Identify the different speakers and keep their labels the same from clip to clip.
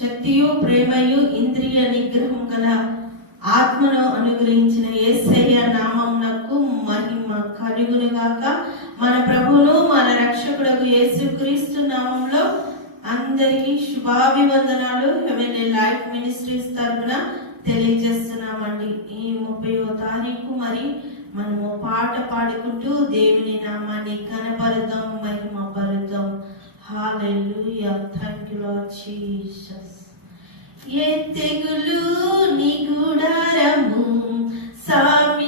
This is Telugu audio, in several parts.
Speaker 1: శక్తియు ప్రేమయు ఇంద్రియ నిగ్రహం గల ఆత్మను అనుగ్రహించిన ఏసయ్య నామమునకు మహిమ కలుగునుగాక. మన ప్రభువును మన రక్షకుడకు యేసుక్రీస్తు నామంలో అందరికీ శుభాభివందనాలు. హెవెన్ లైఫ్ మినిస్ట్రీస్ తరఫున తెలియజేస్తున్నామండి. ఈ ముప్పైవ తారీఖు మరి మనము పాట పాడుకుంటూ దేవుని నామాన్ని కనపరుద్దాం Hallelujah. Thank you, Lord Jesus. ఏ తెగులు నిగుడారము సామి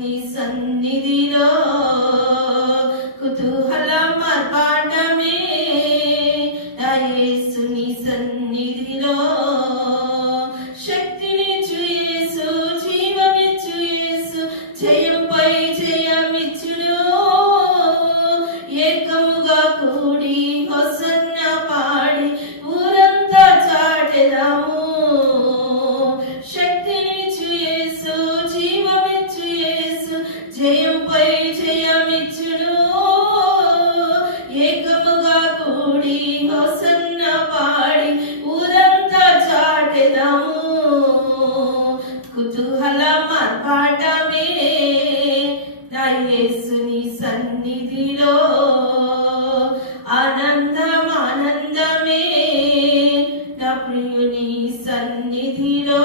Speaker 1: నీ సన్నిధిలో ప్రియుని సన్నిధిలో.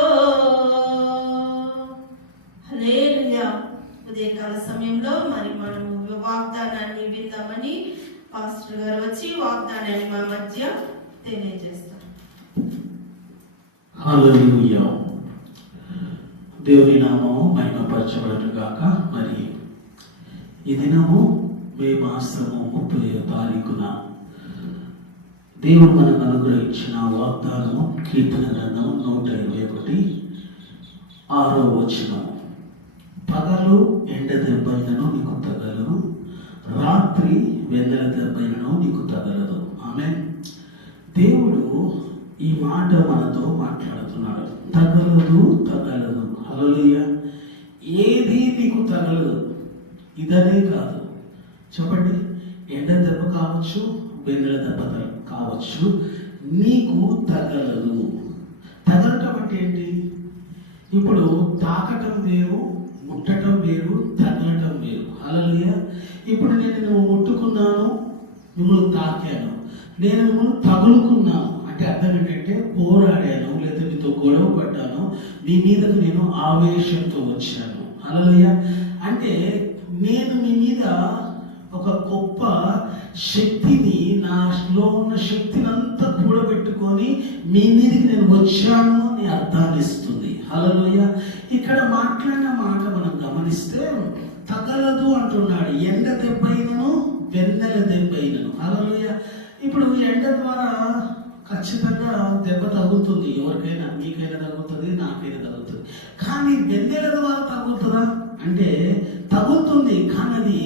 Speaker 1: ఉదయకాల సమయంలో మరి మనము వాగ్దానాన్ని విందామని పాస్టర్ గారు వచ్చి వాగ్దానాన్ని మా మధ్య తెలియజేస్తారు.
Speaker 2: దేవుని నామము మహిమపరచబడను గాక మరి ఈ దినము మే మాసము ముప్పై తారీఖున దేవుడు మనకు అనుగ్రహించిన వాగ్దానము కీర్తన గ్రంథము నూట ఇరవై ఒకటి ఆరో వచనం. పగలు ఎండ దెబ్బలను నీకు తగలదు రాత్రి వెన్నెల దెబ్బలను నీకు తగలదు ఆమె దేవుడు ఈ మాట మనతో మాట్లాడుతున్నాడు. తగలదు తగలదు అలలుయ ఏది నీకు తగలదు? ఇదనే కాదు. చెప్పండి. ఎండ దెబ్బ కావచ్చు వెన్నెల దెబ్బ కావచ్చు. నీకు తగలదు. తగలటం అంటే ఏంటి? ఇప్పుడు తాకటం వేరు ముట్టటం వేరు తగలటం వేరు. హల్లెలూయా. ఇప్పుడు నేను నువ్వు ముట్టుకున్నాను మిమ్మల్ని తాకాను. నేను మిమ్మల్ని తగులుకున్నాను. అంటే అర్థం ఏంటంటే పోరాడాను లేదా మీతో గొడవ పడ్డాను. మీ మీదకు నేను ఆవేశంతో వచ్చాను. హల్లెలూయా. అంటే నేను మీ మీద ఒక గొప్ప శక్తిని నాలో ఉన్న శక్తిని అంతా కూడబెట్టుకొని మీ మీదకి నేను వచ్చాను అని అర్థాన్ని ఇస్తుంది. హలోయ ఇక్కడ మాట్లాడిన మాట మనం గమనిస్తే తగలదు అంటున్నాడు. ఎండ దెబ్బైనను వెన్నెల దెబ్బైనను. హలోయ ఇప్పుడు ఎండ ద్వారా ఖచ్చితంగా దెబ్బ తగ్గుతుంది ఎవరికైనా మీకైనా తగ్గుతుంది నాకైనా తగ్గుతుంది కానీ వెన్నెల ద్వారా తగ్గుతుందా అంటే తగ్గుతుంది కానీ అది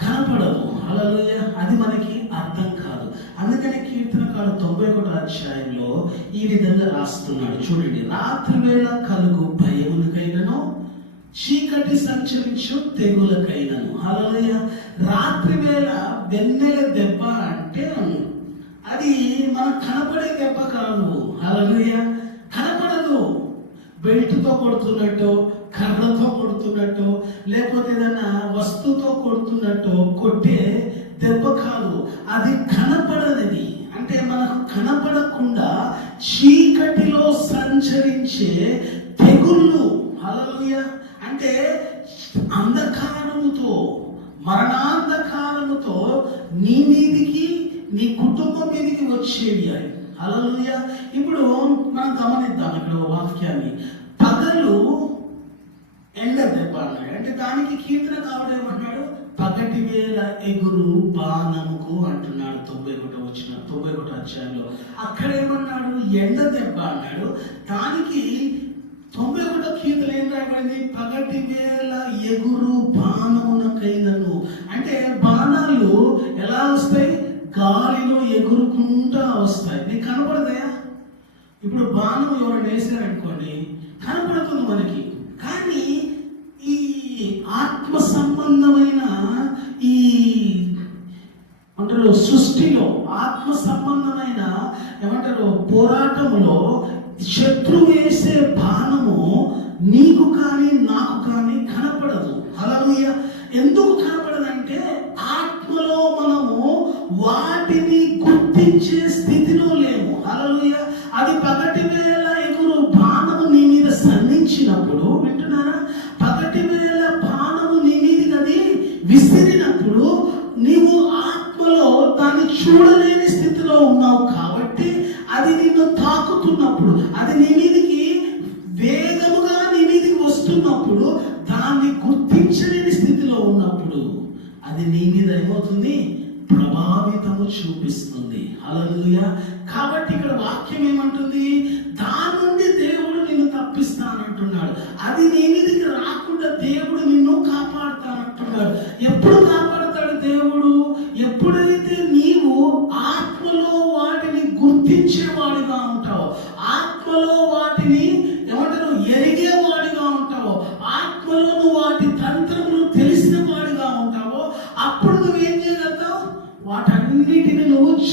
Speaker 2: కనపడదు హల్లెలూయా. అది మనకి అర్థం కాదు. అందుకని కీర్తనకారు తొంభై ఒకటో అధ్యాయంలో ఈ విధంగా రాస్తున్నాడు. చూడండి రాత్రి వేళ కలుగు భయములకైనను చీకటి సంచరించు తెగులకైనను. హల్లెలూయా. రాత్రి వేళ వెన్నెల దెబ్బ అంటే అది మనకు కనపడే దెబ్బ కాదు. హల్లెలూయా. కనపడదు. బెల్ట్తో కొడుతున్నట్టు కర్రతో కొడుతున్నట్టు లేకపోతే ఏదైనా వస్తువుతో కొడుతున్నట్టు కొట్టే దెబ్బ కాదు. అది కనపడనిది. అంటే మనకు కనపడకుండా చీకటిలో సంచరించే తెగుళ్ళు. హల్లెలూయా. అంటే అంధకారముతో మరణాంధకారముతో నీ మీదికి నీ కుటుంబం మీదికి వచ్చేవి అవి. అలలుయ ఇప్పుడు మనం గమనిద్దాం ఇక్కడ వాక్యాన్ని. పగలు ఎండ దెబ్బ అన్నాడు అంటే దానికి కీర్తన కావడం ఏమన్నాడు పగటి వేల ఎగురు బాణముకు అంటున్నాడు తొంభై ఒకటి వచ్చిన తొంభై ఒకటి అధ్యాయంలో. అక్కడ ఏమన్నాడు? ఎండ దెబ్బ అన్నాడు. దానికి తొంభై ఒకటో కీర్తన ఏం రాయబడింది? పగటి వేల ఎగురు బాణమునకైనను. అంటే బాణాలు ఎలా వస్తాయి? గాలిలో ఎగురుకుంటా వస్తాయి. నీకు కనపడదయా ఇప్పుడు బాణం ఎవరైనా వేసారనుకోండి కనపడుతుంది మనకి. కానీ ఆత్మ సంబంధమైన ఈ అంటారు సృష్టిలో ఆత్మ సంబంధమైన ఏమంటారు పోరాటంలో శత్రు వేసే బాణము నీకు కానీ నాకు కానీ కనపడదు. అలా ఎందుకు మీదికి దాన్ని గుర్తించలేని స్థితిలో ఉన్నప్పుడు అది నీ మీద ఏమవుతుంది? ప్రభావితము చూపిస్తుంది. హల్లెలూయా. కాబట్టి ఇక్కడ వాక్యం ఏమంటుంది? దాని నుండి దేవుడు నిన్ను తప్పిస్తానంటున్నాడు. అది నీ మీదకి రాకుండా దేవుడు నిన్ను కాపాడుతానంటున్నాడు. ఎప్పుడు కాపాడతాడు దేవుడు? ఎప్పుడైతే నీవు ఆత్మలో వాటిని గుర్తించేవాడిగా ఉంటావు ఆత్మలో వాటిని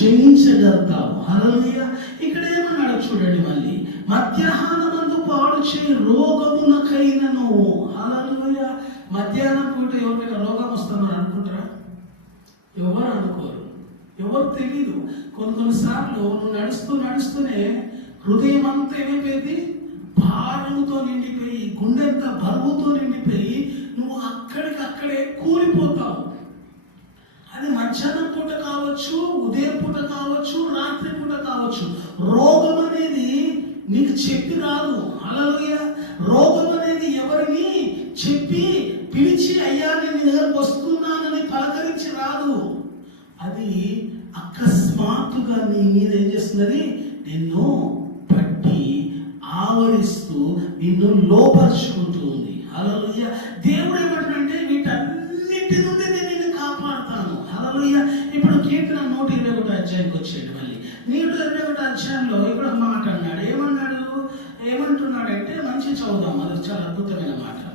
Speaker 2: వాటన్నిటిని నువ్వు ఇక్కడ ఏమన్నాడు చూడండి మళ్ళీ. మధ్యాహ్నమందు పాడు చే రోగమునకైనను. హల్లెలూయా మధ్యాహ్నం పూట ఎవరికైనా రోగం వస్తున్నారు అనుకుంటారా? ఎవరు అనుకోరు. ఎవరు తెలీదు. కొన్ని కొన్నిసార్లు నువ్వు నడుస్తూ నడుస్తూనే హృదయం అంతా ఏమైపోయింది? భారముతో నిండిపోయి గుండెంత బరువుతో నిండిపోయి నువ్వు అక్కడికి అక్కడే కూలిపోతావు. అది మధ్యాహ్నం పూట కావచ్చు ఉదయం పూట కావచ్చు రాత్రి పూట కావచ్చు. రోగం అనేది నీకు చెప్పి రాదు. అలలోయ రోగం అనేది ఎవరిని చెప్పి పిలిచి అయ్యా నేను నీ దగ్గరకు వస్తున్నానని పలకరించి రాదు. అది అకస్మాత్తుగా నీ మీద ఏం చేస్తున్నది? నిన్ను పట్టి ఆవరిస్తూ నిన్ను లోపరుచుకుంటుంది అలలోయ దేవుడు ఏమంటున్నాడు కాపాడుతాను ఇప్పుడు కీర్తన నూట ఇరవై ఒకటి అధ్యాయానికి వచ్చేది మళ్ళీ. నూట ఇరవై ఒకటి అధ్యాయంలో ఇప్పుడు ఒక మాట అన్నాడు ఏమన్నాడు? ఏమంటున్నాడంటే మంచి చదువుదాం. అది చాలా అద్భుతమైన మాట.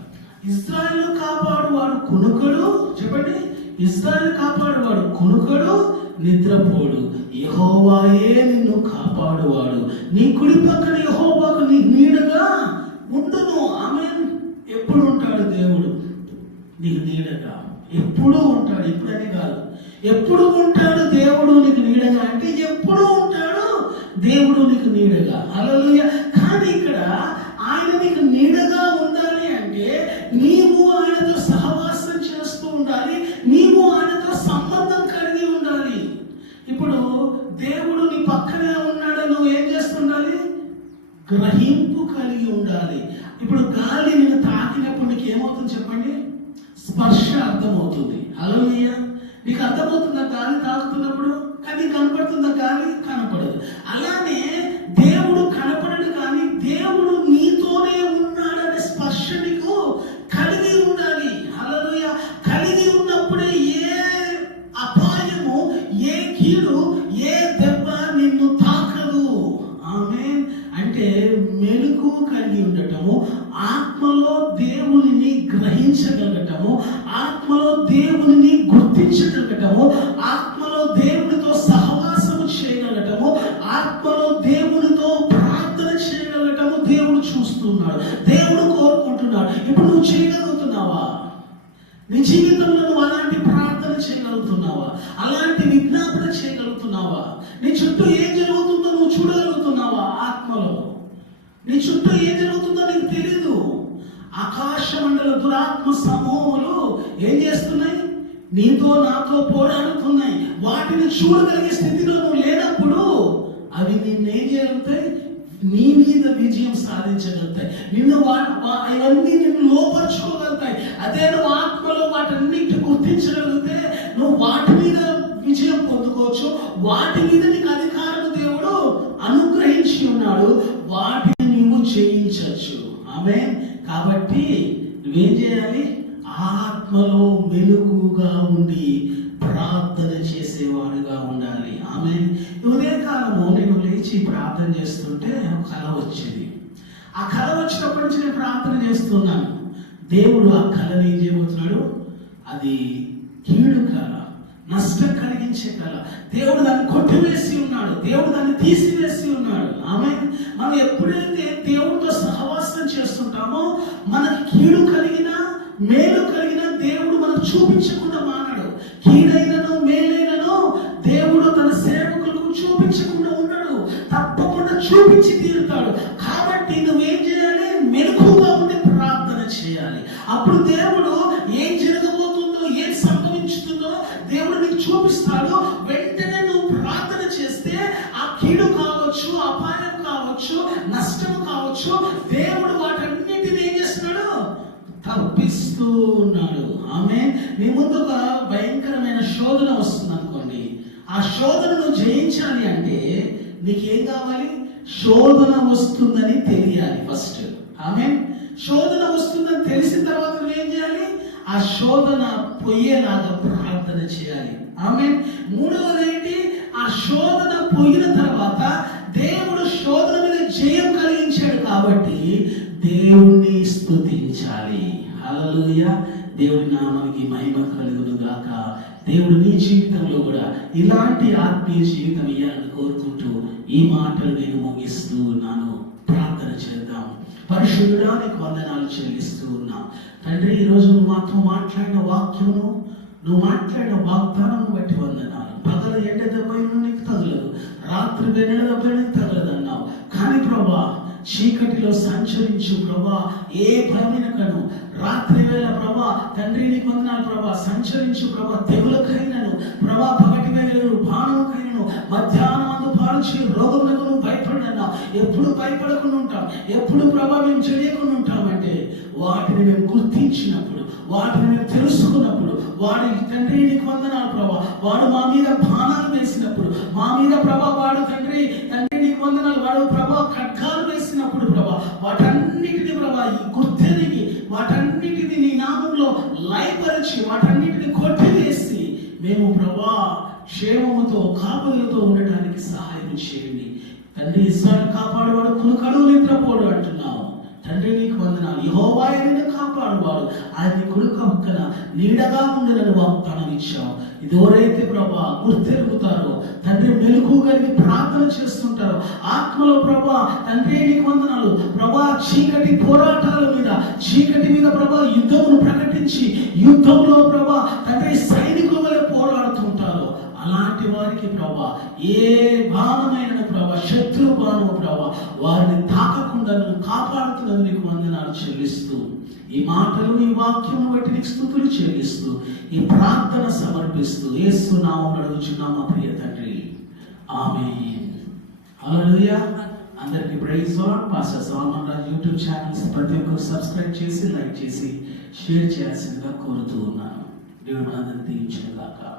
Speaker 2: ఇజ్రాయెల్ కాపాడువాడు కునుకడు చెప్పండి. ఇజ్రాయెల్ కాపాడువాడు కునుకడు నిద్రపోడు. యహోవాయే నిన్ను కాపాడువాడు. నీ కుడి పక్కన యహోవాకు నీ నీడగా ఉండును. ఆమె ఎప్పుడు ఉంటాడు దేవుడు? నీకు నీడగా. ఎప్పుడూ ఉంటాడు. ఇప్పుడని కాదు. ఎప్పుడు ఉంటాడు దేవుడు నీకు నీడగా? అంటే ఎప్పుడు ఉంటాడు దేవుడు నీకు నీడగా. అలలుయ కానీ ఇక్కడ ఆయన నీకు నీడగా ఉండాలి అంటే నీవు ఆయనతో సహవాసం చేస్తూ ఉండాలి నీవు ఆయనతో సంబంధం కలిగి ఉండాలి. ఇప్పుడు దేవుడు నీ పక్కనే ఉన్నాడు నువ్వు ఏం చేస్తుండాలి? గ్రహింపు కలిగి ఉండాలి. ఇప్పుడు గాలి నేను తాకినప్పుడు నీకు ఏమవుతుంది చెప్పండి? స్పర్శ అర్థమవుతుంది. అలలుయ్యా మీకు అర్థమవుతుందా? గాలి తాగుతున్నప్పుడు కానీ కనపడుతుందా? గాలి కనపడదు. అలా కోరుకుంటున్నాడు దేవుడు కోరుకుంటున్నాడు. ఇప్పుడు నువ్వు చేయగలుగుతున్నావా? నీ జీవితంలో నువ్వు అలాంటి ప్రార్థన చేయగలుగుతున్నావా? అలాంటి విజ్ఞాపన చేయగలుగుతున్నావా? నీ చుట్టూ ఏం జరుగుతుందో నువ్వు చూడగలుగుతున్నావా ఆత్మలో? నీ చుట్టూ ఏం జరుగుతుందో నీకు తెలీదు. ఆకాశమండల దురాత్మ సమూహములు ఏం చేస్తున్నాయి? నీతో నాతో పోరాడుతున్నాయి. వాటిని చూడగలిగే స్థితిలో నువ్వు లేనప్పుడు అవి నిన్నేం జరుగుతాయి నీ మీద విజయం సాధించగలుగుతాయి. నిన్ను అవన్నీ నిన్ను లోపరుచుకోగలుగుతాయి. అదే నువ్వు ఆత్మలో వాటన్నిటి గుర్తించగలిగితే నువ్వు వాటి మీద విజయం పొందుకోవచ్చు. వాటి మీద నీకు అధికారం దేవుడు అనుగ్రహించి ఉన్నాడు. వాటిని నీవు చేయించవచ్చు ఆమె కాబట్టి నువ్వేం చేయాలి? ఆత్మలో మెలుగుగా ఉండి ప్రార్థన చేసేవాడుగా ఉండాలి. ఆమె ఉదయకాలము నేను లేచి ప్రార్థన చేస్తుంటే కళ వచ్చింది. ఆ కళ వచ్చినప్పటి నుంచి నేను ప్రార్థన చేస్తున్నాను. దేవుడు ఆ కళని ఏం చేయబోతున్నాడు? అది కీడు కళ నష్టం కలిగించే కళ దేవుడు దాన్ని కొట్టివేసి ఉన్నాడు. దేవుడు దాన్ని తీసివేసి ఉన్నాడు. ఆమె మనం ఎప్పుడైతే దేవుడితో సహవాసం చేస్తుంటామో మనకి కీడు కలిగిన మేలు కావచ్చు అపాయం కావచ్చు నష్టం కావచ్చు దేవుడు వాటన్నిటిని ఏం చేస్తున్నాడు? తప్పిస్తూ ఉన్నాడు. ఆమె నీ ముందు ఒక భయంకరమైన శోధన వస్తుంది అనుకోండి. ఆ శోధనను జయించాలి అంటే నీకేం కావాలి? శోధన వస్తుందని తెలియాలి ఫస్ట్. ఆమె శోధన వస్తుందని తెలిసిన తర్వాత ఏం చేయాలి? ఆ శోధన పోయేలాగా ప్రార్థన చేయాలి. ఆమె మూడవది ఏంటి? ఆ శోధన పోయిన తర్వాత దేవుడు శోధన మీద జయం కలిగించాడు కాబట్టి దేవుణ్ణి స్తుతించాలి. హల్లెలూయ. దేవుడి నామానికి మహిమ కలుగును గాక దేవుడు నీ జీవితంలో కూడా ఇలాంటి ఆత్మీయ జీవితం ఇవ్వాలని కోరుకుంటూ ఈ మాటలు నేను ముగిస్తూ ఉన్నాను. ప్రార్థన చేద్దాం. పరిశుద్ధుడా నీకు వందనాలు చెల్లిస్తూ ఉన్నాం. తండ్రి ఈరోజు నువ్వు మాతో మాట్లాడిన వాక్యమును నువ్వు మాట్లాడిన వాగ్దానం బట్టి వందనాలు. పగల ఎండ దెబ్బను నీకు తగలదు. రాత్రి వెన్నెల దెబ్బ నీకు తగలదు అన్నావు కానీ ప్రభా చీకటిలో సంచరించు ప్రభా ఏ భయమినకను రాత్రి వేళ ప్రభా తండ్రి నీకు వందనాలు ప్రభా సంచరించు ప్రభా తెగులకైనను. ప్రభా పగటి వేళలు బాణముకైనను మధ్యాహ్నం అందు పాల్చి రోగములకు నువ్వు భయపడినన్నా ఎప్పుడు భయపడకుండా ఉంటాం ఎప్పుడు ప్రభావం చేయకుండా ఉంటామంటే వాటిని మేము గుర్తించినప్పుడు వాటిని మేము తెలుసుకున్నప్పుడు వాడి తండ్రి నీకు వందనాలు ప్రభా వాడు మా మీద బాణాలు వేసినప్పుడు మా మీద ప్రభా వాడు తండ్రి తండ్రి నీకు వందనాలు వాడు ప్రభా ఖడ్గాలు వేసినప్పుడు ప్రభా వాటన్నిటిని ప్రభా ఈ గుర్తెరిగి వాటన్నిటిని నీ నామంలో లయపరిచి వాటన్నిటిని కొట్టివేసి మేము ప్రభా క్షేమముతో కాపులతో ఉండటానికి సహాయం చేయండి. తండ్రి ఇస్రాయల్ కాపాడువాడు కునుకడు నిద్రపోడు అంటున్నావు. తండ్రి నీకు వందనాలు. యెహోవాయే నిన్ను కాపాడువాడు. ఆయన కుడుక పక్కన నీడగా ఉండనని వాగ్దానం ఇచ్చావు ఇదెవరైతే ప్రభా గుర్తెరుగుతారో. తండ్రి మెలకు కలిగి ప్రార్థన చేస్తుంటారో. ఆత్మలో ప్రభా తండ్రి నీకు వందనాలు. ప్రభా చీకటి పోరాటాల మీద చీకటి మీద ప్రభా యుద్ధమును ప్రకటించి యుద్ధంలో ప్రభా తండ్రి సైనికుల అలాంటి వారికి ప్రభా ఏ బాణమైన ప్రభా శత్రు బాణము ప్రభా వారిని తాకకుండా నువ్వు కాపాడుతున్నది నీకు వందనాలు చెల్లిస్తూ ఈ మాటలు ఈ వాక్యం బట్టి నీకు స్థుతులు చెల్లిస్తూ ఈ ప్రార్థన సమర్పిస్తూ ఏసు నామం అడుగుచున్నాం మా ప్రియ తండ్రి. ఆమె హల్లెలూయా. అందరికి praise pastor Solomon Raj YouTube channels ప్రతి ఒక్కరు సబ్స్క్రైబ్ చేసి లైక్ చేసి షేర్ చేయాల్సిందిగా కోరుతూ ఉన్నాను. దేవుడు అందరిని దీవించిన దాకా